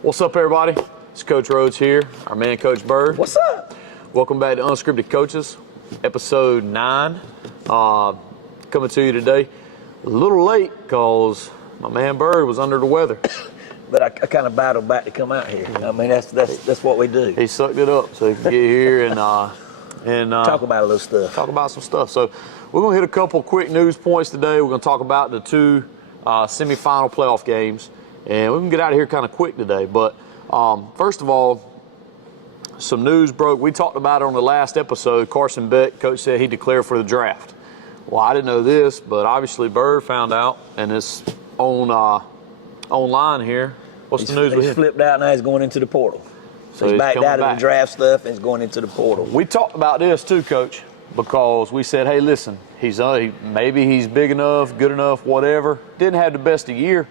What's up, everybody? It's Coach Rhodes here, our man, Coach Bird. What's up? Welcome back to Unscripted Coaches, episode 9. Coming to you today a little late because my man Bird was under the weather. But I kind of battled back to come out here. I mean, that's what we do. He sucked it up so he could get here and talk about a little stuff. Talk about some stuff. So we're going to hit a couple quick news points today. We're going to talk about the two semifinal playoff games. And we can get out of here kind of quick today. But first of all, some news broke. We talked about it on the last episode. Carson Beck, coach, said he declared for the draft. Well, I didn't know this, but obviously Bird found out, and it's on online here. What's the news with him? He's flipped out now. He's going into the portal. So he's backed out of the draft stuff and he's going into the portal. We talked about this too, Coach, because we said, hey, listen, maybe he's big enough, good enough, whatever. Didn't have the best of year,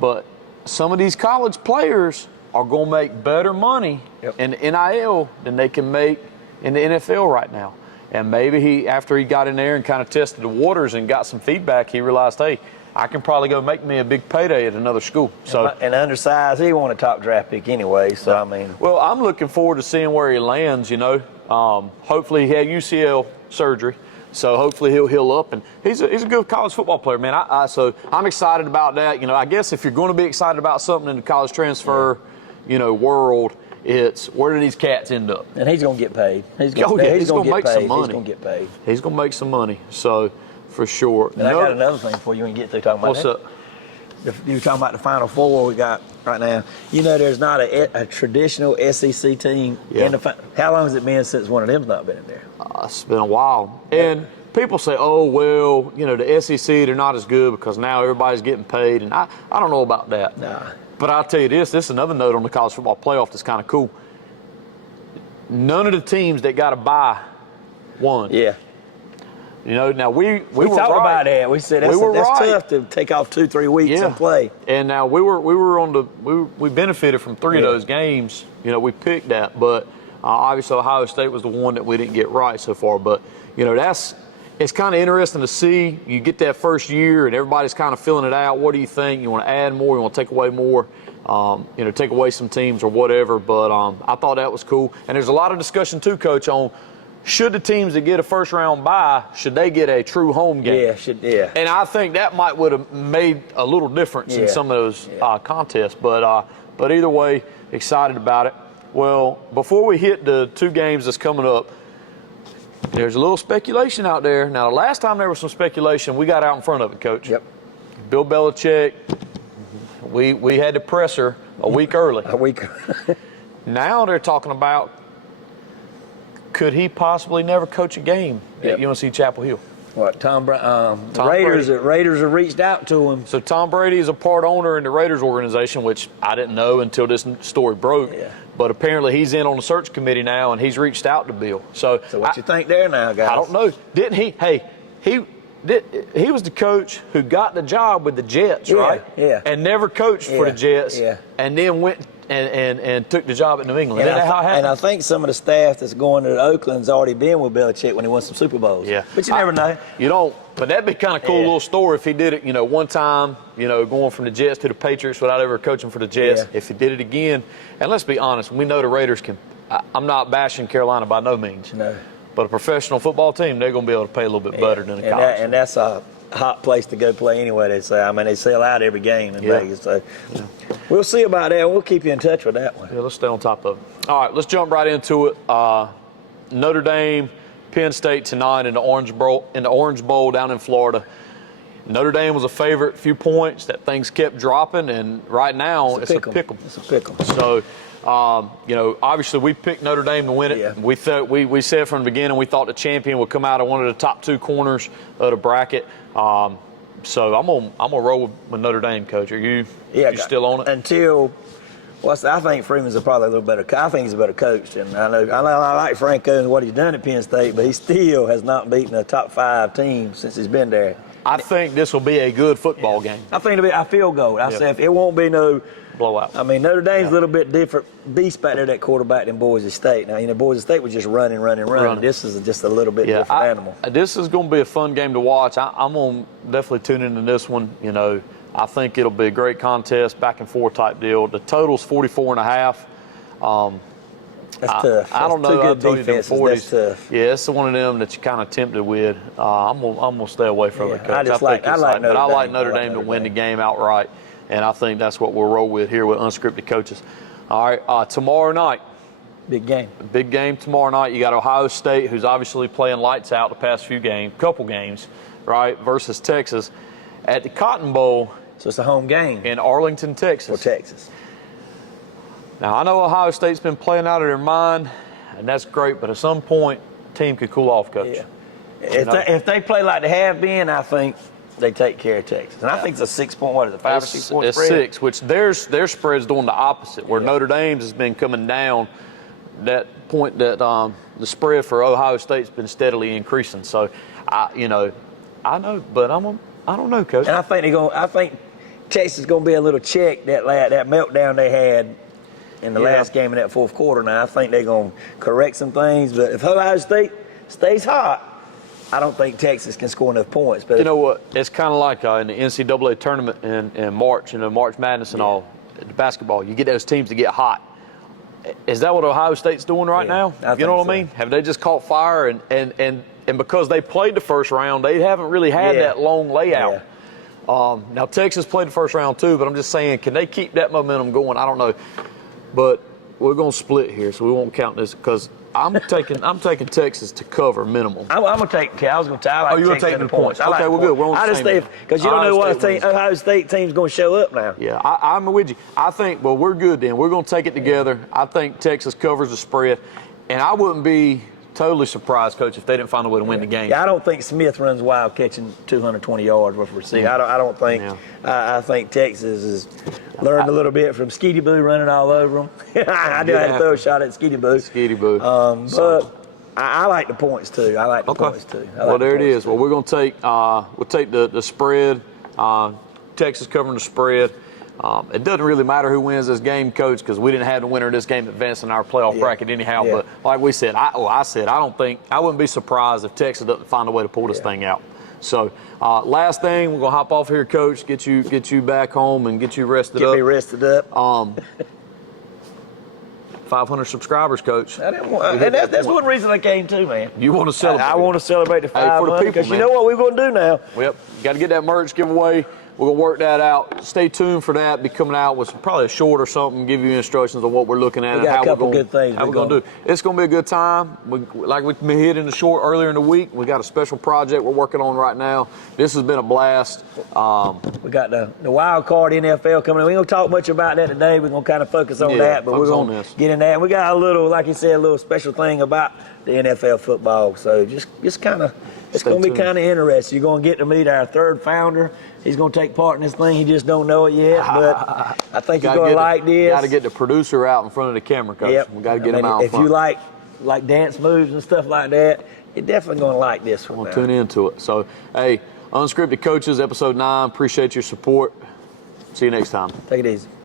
but some of these college players are going to make better money in NIL than they can make in the NFL right now. And maybe after he got in there and kind of tested the waters and got some feedback, he realized, hey, I can probably go make me a big payday at another school. So, and undersized, he won a top draft pick anyway. So I mean, well, I'm looking forward to seeing where he lands. You know, hopefully he had UCL surgery, so hopefully he'll heal up. And he's a good college football player, man. So I'm excited about that. You know, I guess if you're going to be excited about something in the college transfer, world, it's where do these cats end up? And he's going to get paid. He's going to make some money. He's going to get paid. He's going to make some money. So. For sure. And I got another thing for you when you get through talking about What's up? You were talking about the Final Four we got right now. You know, there's not a traditional SEC team in the final. How long has it been since one of them's not been in there? It's been a while. And people say, oh, well, the SEC, they're not as good because now everybody's getting paid. And I don't know about that. Nah. But I'll tell you this is another note on the college football playoff that's kind of cool. None of the teams that got a bye won. Yeah. Now we talked about that. We said that's tough to take off 2-3 weeks and play. And now we benefited from 3 of those games. We picked that, but obviously Ohio State was the one that we didn't get right so far. But it's kind of interesting to see. You get that first year and everybody's kind of filling it out. What do you think? You want to add more? You want to take away more? Take away some teams or whatever. But I thought that was cool. And there's a lot of discussion too, Coach, on. Should the teams that get a first-round bye, should they get a true home game? Yeah. And I think that would have made a little difference in some of those contests. But either way, excited about it. Well, before we hit the 2 games that's coming up, there's a little speculation out there. Now, the last time there was some speculation, we got out in front of it, Coach. Yep. Bill Belichick, we had to press her a week early. Now they're talking about, could he possibly never coach a game at UNC Chapel Hill? What, Raiders have reached out to him. So Tom Brady is a part owner in the Raiders organization, which I didn't know until this story broke. Yeah. But apparently he's in on the search committee now, and he's reached out to Bill. So what you think there now, guys? I don't know. Didn't he? Hey, he was the coach who got the job with the Jets, right? Yeah. And never coached for the Jets. Yeah. And then went and took the job at New England. And Isn't that how it happened? And I think some of the staff that's going to Oakland's already been with Belichick when he won some Super Bowls. Yeah. But you never know. You don't. But that'd be kind of cool little story if he did it, one time, going from the Jets to the Patriots without ever coaching for the Jets. Yeah. If he did it again. And let's be honest, we know the Raiders can. I'm not bashing Carolina by no means. No. But a professional football team, they're going to be able to pay a little bit better than a college. And that's a hot place to go play anyway, they say. I mean, they sell out every game in Vegas. So we'll see about that. We'll keep you in touch with that one. Yeah, let's stay on top of it. All right, let's jump right into it. Notre Dame, Penn State tonight in the Orange Bowl down in Florida. Notre Dame was a favorite, few points. That things kept dropping, and right now it's a pick 'em. It's a pick 'em. So, obviously we picked Notre Dame to win it. Yeah. We thought we said from the beginning we thought the champion would come out of one of the top 2 corners of the bracket. So I'm gonna roll with Notre Dame, Coach. Are you still on it? Until I think Freeman's probably a little better. I think he's a better coach, and I like Franco and what he's done at Penn State, but he still has not beaten a top 5 team since he's been there. I think this will be a good football game. I think it'll be a field goal. I said it won't be no blowout. I mean, Notre Dame's a little bit different beast back there, that quarterback, than Boise State. Now, Boise State was just running. This is just a little bit different animal. This is going to be a fun game to watch. I'm going to definitely tune into this one. I think it'll be a great contest, back and forth type deal. The total's 44.5. That's tough. I don't know. Two good I told you them defenses. 40s. That's tough. Yeah, it's one of them that you're kind of tempted with. I'm gonna stay away from it, Coach. I like Notre Dame to win the game outright, and I think that's what we'll roll with here with unscripted coaches. All right, tomorrow night. Big game. Big game tomorrow night. You got Ohio State, who's obviously playing lights out the past couple games, right, versus Texas at the Cotton Bowl. So it's a home game in Arlington, Texas. For Texas. Now, I know Ohio State's been playing out of their mind, and that's great, but at some point, the team could cool off, Coach. Yeah. If they play like they have been, I think they take care of Texas. And I think it's a 6-point, what is it, 5 or 6 point spread? It's 6, which their spread's doing the opposite, where Notre Dame's has been coming down. That point that the spread for Ohio State's been steadily increasing. So, I know, but I don't know, Coach. And I think Texas is going to be a little check that meltdown they had in the last game in that fourth quarter. Now, I think they're going to correct some things. But if Ohio State stays hot, I don't think Texas can score enough points. But you know what? It's kind of like in the NCAA tournament in March, March Madness and all, the basketball. You get those teams to get hot. Is that what Ohio State's doing right now? You know what I mean? Have they just caught fire? And because they played the first round, they haven't really had that long layout. Yeah. Now, Texas played the first round too, but I'm just saying, can they keep that momentum going? I don't know. But we're going to split here, so we won't count this because I'm taking Texas to cover minimum. I'm going to take. I was going to. You're going to take the points. Okay, we're good. We're on the same. Because you don't know what Ohio State team's going to show up now. Yeah, I'm with you. I think. Well, we're good then. We're going to take it together. I think Texas covers the spread, and I wouldn't be totally surprised, Coach, if they didn't find a way to win the game. Yeah, I don't think Smith runs wild catching 220 yards worth of receiving. I don't think. Yeah. I think Texas has learned a little bit from Skeety Boo running all over them. I did have to throw a shot at Skeety Boo. Skeety Boo. But I like the points too. I like the points too. Well, there it is. Well, we're going to take the spread. Texas covering the spread. It doesn't really matter who wins this game, Coach, because we didn't have the winner of this game advancing our playoff bracket anyhow. Yeah. But like we said, I wouldn't be surprised if Texas doesn't find a way to pull this thing out. So, last thing, we're gonna hop off here, Coach. Get you back home and get you rested up. Get me rested up. 500 subscribers, Coach. That's one reason I came too, man. You want to celebrate? I want to celebrate the 500 for the people, because you know what we're going to do now. Yep, got to get that merch giveaway. We're going to work that out. Stay tuned for that. Be coming out with probably a short or something, give you instructions on what we're looking at and how we're going to do. It's going to be a good time. Like we hit in the short earlier in the week, we got a special project we're working on right now. This has been a blast. We got the wild card NFL coming in. We ain't going to talk much about that today. We're going to kind of focus on that, but we're going to get in that. And we got a little, like you said, a little special thing about the NFL football. So just kind of, it's going to be kind of interesting. You're going to get to meet our third founder. He's going to take part in this thing. He just don't know it yet, but I think he's going to like this. Got to get the producer out in front of the camera, Coach. Yep. We got to get him out in front. If you like dance moves and stuff like that, you're definitely going to like this one. We'll tune into it. So, hey, Unscripted Coaches, Episode 9. Appreciate your support. See you next time. Take it easy.